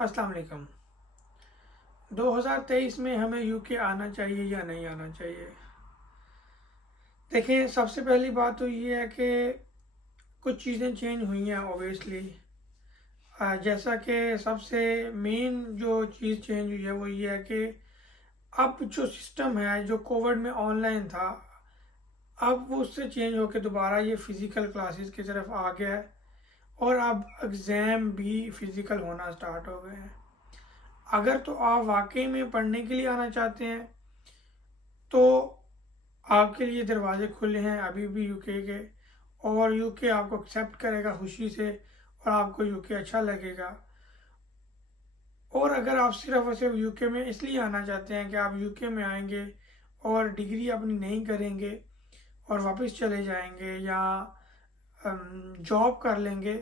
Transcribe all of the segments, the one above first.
अस्सलाम वालेकुम। 2023 में हमें यूके आना चाहिए या नहीं आना चाहिए? देखिए, सबसे पहली बात तो ये है कि कुछ चीज़ें चेंज हुई हैं ऑब्वियसली। जैसा कि सबसे मेन जो चीज़ चेंज हुई है वो ये है कि अब जो सिस्टम है जो कोविड में ऑनलाइन था, अब वो उससे चेंज होकर दोबारा ये फिज़िकल क्लासेस की तरफ आ गया है। और अब एग्ज़ाम भी फिज़िकल होना स्टार्ट हो गए हैं। अगर तो आप वाकई में पढ़ने के लिए आना चाहते हैं तो आपके लिए दरवाजे खुले हैं अभी भी यूके के। और यूके आपको एक्सेप्ट करेगा खुशी से और आपको यूके अच्छा लगेगा। और अगर आप सिर्फ और सिर्फ यूके में इसलिए आना चाहते हैं कि आप यूके में आएंगे और डिग्री अपनी नहीं करेंगे और वापस चले जाएंगे या जॉब कर लेंगे,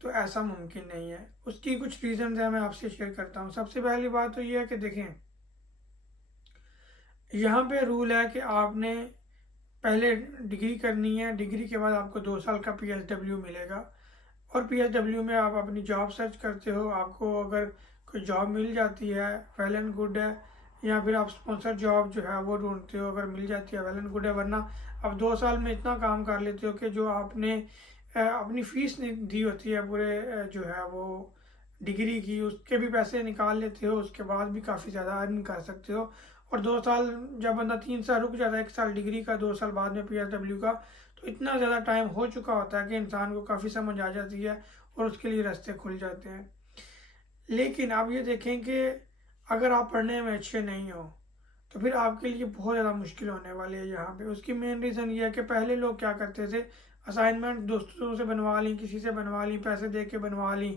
तो ऐसा मुमकिन नहीं है। उसकी कुछ रीज़न है, मैं आपसे शेयर करता हूँ। सबसे पहली बात तो ये है कि देखें, यहाँ पे रूल है कि आपने पहले डिग्री करनी है। डिग्री के बाद आपको 2 साल का पीएसडब्ल्यू मिलेगा और पीएसडब्ल्यू में आप अपनी जॉब सर्च करते हो। आपको अगर कोई जॉब मिल जाती है, वेल एंड गुड है। या फिर आप स्पॉन्सर जॉब जो है वो ढूंढते हो, अगर मिल जाती है वेल एंड गुड है। वरना आप 2 साल में इतना काम कर लेते हो कि जो आपने अपनी फीस दी होती है पूरे जो है वो डिग्री की, उसके भी पैसे निकाल लेते हो। उसके बाद भी काफ़ी ज़्यादा अर्न कर सकते हो। और 2 साल, जब बंदा 3 साल रुक जाता है, 1 साल डिग्री का, 2 साल बाद में पीएसडब्ल्यू का, तो इतना ज़्यादा टाइम हो चुका होता है कि इंसान को काफ़ी समझ आ जाती है और उसके लिए रास्ते खुल जाते हैं। लेकिन आप ये देखें कि अगर आप पढ़ने में अच्छे नहीं हो तो फिर आपके लिए बहुत ज़्यादा मुश्किल होने वाली है यहाँ पे। उसकी मेन रीज़न ये है कि पहले लोग क्या करते थे, असाइनमेंट दोस्तों से बनवा ली, किसी से बनवा ली, पैसे दे के बनवा ली।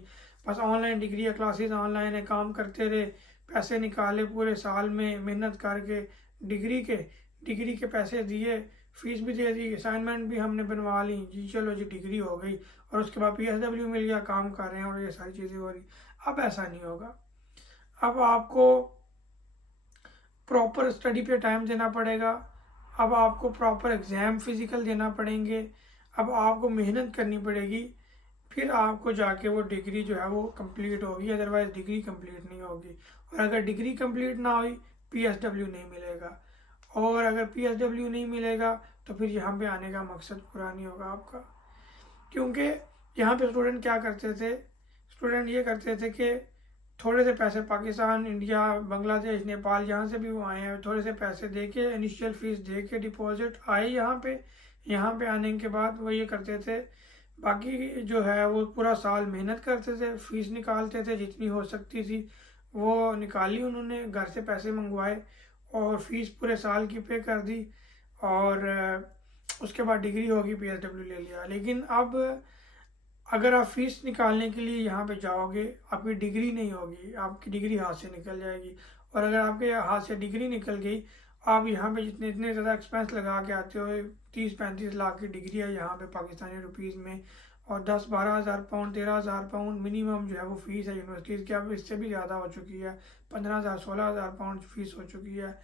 बस ऑनलाइन डिग्री है, क्लासेस ऑनलाइन है, काम करते रहे, पैसे निकाले पूरे साल में मेहनत करके डिग्री के पैसे दिए, फीस भी दे दी, असाइनमेंट भी हमने बनवा ली जी, चलो जी डिग्री हो गई। और उसके बाद पीएसडब्ल्यू मिल गया, काम कर रहे हैं और ये सारी चीज़ें हो रही। अब ऐसा नहीं होगा। अब आपको प्रॉपर स्टडी पे टाइम देना पड़ेगा। अब आपको प्रॉपर एग्ज़ाम फिज़िकल देना पड़ेंगे। अब आपको मेहनत करनी पड़ेगी। फिर आपको जाके वो डिग्री जो है वो कंप्लीट होगी, अदरवाइज़ डिग्री कंप्लीट नहीं होगी। और अगर डिग्री कंप्लीट ना हुई, पीएसडब्ल्यू नहीं मिलेगा। और अगर पीएसडब्ल्यू नहीं मिलेगा तो फिर यहाँ पे आने का मकसद पूरा नहीं होगा आपका। क्योंकि यहाँ पे स्टूडेंट क्या करते थे, स्टूडेंट ये करते थे कि थोड़े से पैसे, पाकिस्तान, इंडिया, बांग्लादेश, नेपाल, जहाँ से भी वो आए हैं, थोड़े से पैसे दे के, इनिशियल फीस दे के, डिपॉजिट आए यहाँ पे आने के बाद वो ये करते थे, बाकी जो है वो पूरा साल मेहनत करते थे, फीस निकालते थे जितनी हो सकती थी वो निकाली उन्होंने, घर से पैसे मंगवाए और फीस पूरे साल की पे कर दी। और उसके बाद डिग्री होगी, पीएसडब्ल्यू ले लिया। लेकिन अब अगर आप फीस निकालने के लिए यहाँ पे जाओगे, आपकी डिग्री नहीं होगी, आपकी डिग्री हाथ से निकल जाएगी। और अगर आपके हाथ से डिग्री निकल गई, आप यहाँ पे जितने इतने ज़्यादा एक्सपेंस लगा के आते हो, 30-35 लाख की डिग्री है यहाँ पे पाकिस्तानी रुपीज़ में, और 10-12 हज़ार पाउंड, 13 हज़ार पाउंड मिनिमम जो है वो फ़ीस है यूनिवर्सिटीज़ की। अब इससे भी ज़्यादा हो चुकी है, 15,000-16,000 पाउंड फ़ीस हो चुकी है।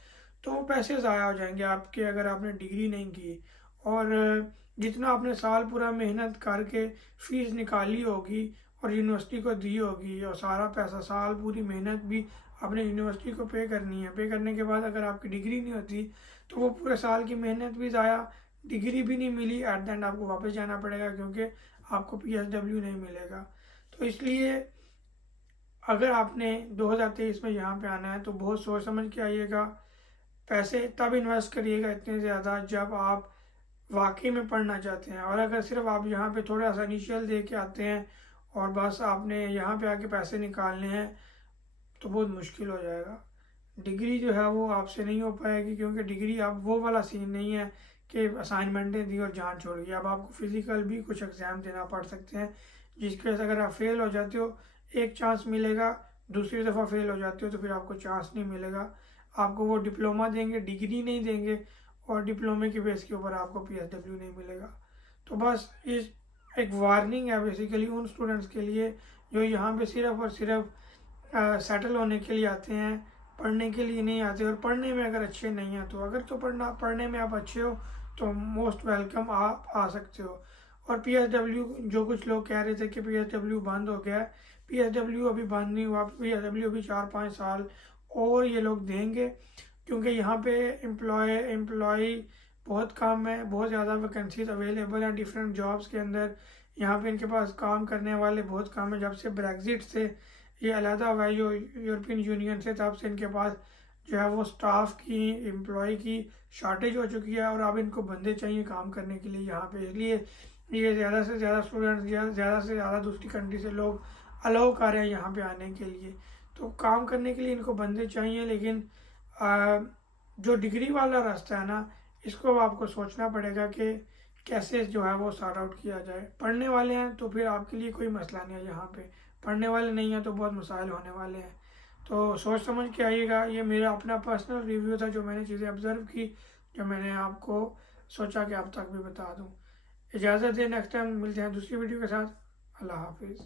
तो वो पैसे ज़ाया हो जाएंगे आपके अगर आपने डिग्री नहीं की। और जितना आपने साल पूरा मेहनत करके फीस निकाली होगी और यूनिवर्सिटी को दी होगी, और सारा पैसा, साल पूरी मेहनत भी आपने यूनिवर्सिटी को पे करनी है। पे करने के बाद अगर आपकी डिग्री नहीं होती तो वो पूरे साल की मेहनत भी ज़ाया, डिग्री भी नहीं मिली, एट द एंड आपको वापस जाना पड़ेगा क्योंकि आपको पीएसडब्ल्यू नहीं मिलेगा। तो इसलिए अगर आपने 2023 में यहाँ पे आना है तो बहुत सोच समझ के आइएगा। पैसे तब इन्वेस्ट करिएगा इतने ज़्यादा जब आप वाकई में पढ़ना चाहते हैं। और अगर सिर्फ आप यहाँ पे थोड़ा सा इनिशियल दे के आते हैं और बस आपने यहाँ पे आके पैसे निकालने हैं, तो बहुत मुश्किल हो जाएगा। डिग्री जो है वो आपसे नहीं हो पाएगी, क्योंकि डिग्री अब वो वाला सीन नहीं है कि असाइनमेंटें दी और जान छोड़ गई। अब आपको फिज़िकल भी कुछ एग्ज़ाम देना पड़ सकते हैं, जिसके वजह से अगर आप फेल हो जाते हो, एक चांस मिलेगा, दूसरी दफ़ा फेल हो जाते हो तो फिर आपको चांस नहीं मिलेगा। आपको वो डिप्लोमा देंगे, डिग्री नहीं देंगे, और डिप्लोमे की बेस के ऊपर आपको पीएसडब्ल्यू नहीं मिलेगा। तो बस इस एक वार्निंग है बेसिकली उन स्टूडेंट्स के लिए जो यहाँ पे सिर्फ और सिर्फ सेटल होने के लिए आते हैं, पढ़ने के लिए नहीं आते। और पढ़ने में अगर अच्छे नहीं हैं तो अगर तो पढ़ने में आप अच्छे हो तो मोस्ट वेलकम, आप आ सकते हो। और पीएसडब्ल्यू, जो कुछ लोग कह रहे थे कि पीएसडब्ल्यू बंद हो गया है, PSW अभी बंद नहीं हुआ, PSW भी 4-5 साल और ये लोग देंगे, क्योंकि यहाँ पे एम्प्लॉय बहुत कम है, बहुत ज़्यादा वैकेंसीज अवेलेबल हैं डिफरेंट जॉब्स के अंदर। यहाँ पे इनके पास काम करने वाले बहुत कम है। जब से ब्रेग्जिट से ये अलहदा हुआ है जो यूरोपियन यूनियन से, तब से इनके पास जो है वो स्टाफ की, एम्प्लॉय की शॉर्टेज हो चुकी है, और अब इनको बंदे चाहिए काम करने के लिए यहाँ पे। इसलिए ये ज़्यादा से ज़्यादा स्टूडेंट्स, ज़्यादा से ज़्यादा दूसरी कंट्री से लोग अलाउ कर रहे हैं यहाँ पे आने के लिए। तो काम करने के लिए इनको बंदे चाहिए, लेकिन जो डिग्री वाला रास्ता है ना, इसको आपको सोचना पड़ेगा कि कैसे जो है वो सॉर्ट आउट किया जाए। पढ़ने वाले हैं तो फिर आपके लिए कोई मसला नहीं है यहाँ पे, पढ़ने वाले नहीं हैं तो बहुत मसाइल होने वाले हैं। तो सोच समझ के आइएगा। ये मेरा अपना पर्सनल रिव्यू था, जो मैंने चीज़ें ऑब्ज़र्व की, जो मैंने आपको सोचा कि आप तक भी बता दूँ। इजाज़त दें, नेक्स्ट टाइम मिलते हैं दूसरी वीडियो के साथ। अल्लाह हाफिज़।